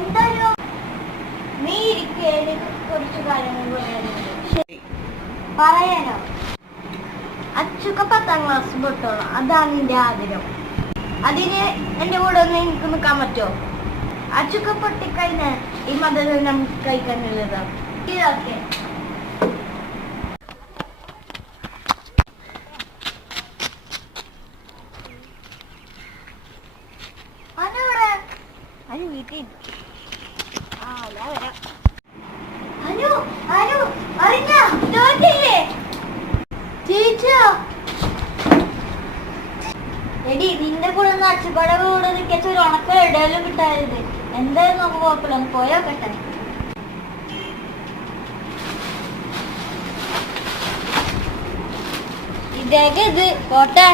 എന്തായാലും നീ ഇരിക്കേനെ കുറച്ച് കാര്യങ്ങൾ പറയാനോ? അച്ചുക്ക 10ാം ക്ലാസ് പൊട്ടോളൂ, അതാണ് എന്റെ ആഗ്രഹം. അതിന് എന്റെ കൂടെ ഒന്ന് എനിക്ക് നിൽക്കാൻ പറ്റുമോ? അച്ചുക്ക പൊട്ടിക്കഴിഞ്ഞാൽ ഈ മതം നമുക്ക് കഴിക്കാനുള്ളതാണ്. ഇതൊക്കെ വീട്ടിൽ എടി നിന്റെ കൂടെ ഒന്ന് അച്ചുപാടെ കൂടെ നിൽക്കച്ച ഒരു ഉണക്ക ഇടയിലും കിട്ടാറുണ്ട്. എന്തായാലും നമുക്ക് കുഴപ്പമില്ല, ഒന്ന് പോയോക്കട്ടെ. ഇതേക്ക് ഇത് പോട്ടെ.